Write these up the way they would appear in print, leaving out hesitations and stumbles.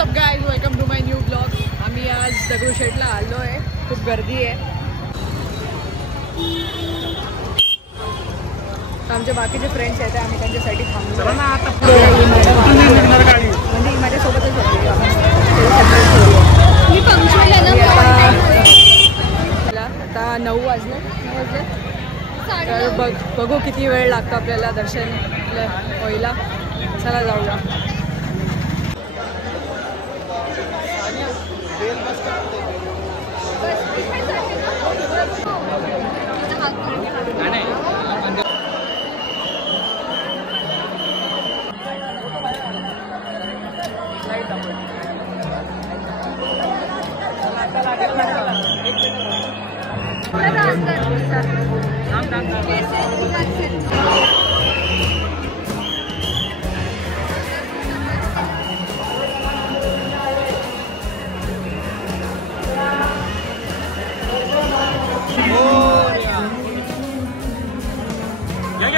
WhatsApp guys, welcome to my new blog. आम्ही आज दगडूशेठला आलो आहे. खूप गर्दी आहे. आमचे बाकीचे फ्रेंड्स आहेत, आम्ही त्यांच्यासाठी थांबलो. म्हणजे माझ्यासोबतच होती. मी पंक्चुअल आहे ना. आता 9 वाजले. तर बघू किती वेळ लागतो आपल्याला दर्शन व्हायला. चला जाऊया.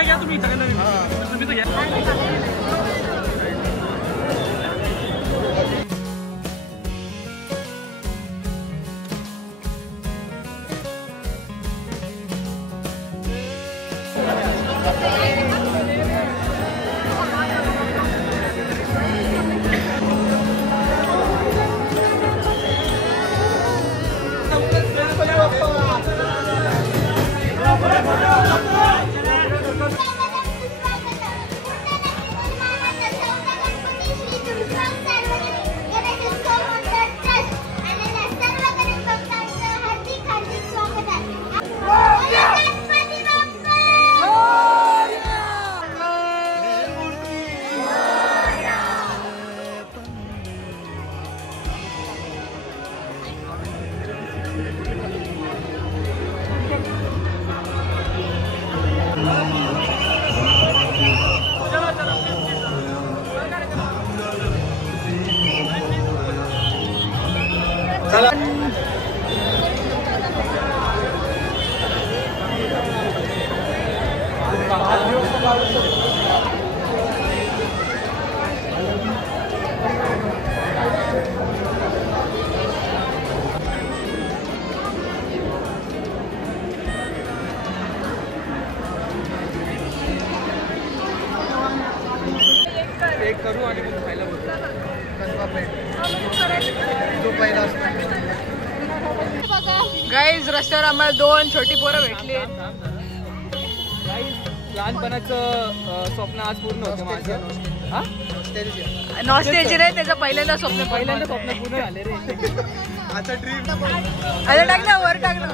या तुम्ही तुम्ही तर एक करू आणि मग खायला बोलतो. गाईज रस्त्यावर आम्हाला 2 छोटी पोरं भेटली. लहानपणाचं स्वप्न आज पूर्ण होतं माझं. नॉस्टॅल्जिया रे, त्याचं पहिल्यांदा स्वप्न पूर्ण झाले रे. आता ड्रीम अरे टाक ना, वर टाक ना.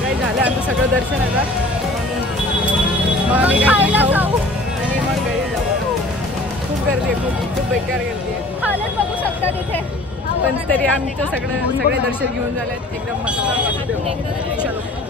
काही झालं आमचं सगळं दर्शन आता. मग आम्ही काही खाऊ आणि मग घरी जाऊ. खूप गर्दी आहे, खूप बेकार गर्दी आहे. बघू शकता तिथे. पण तरी आमचं सगळे दर्शन घेऊन झालेत. एकदम मस्त. चलो.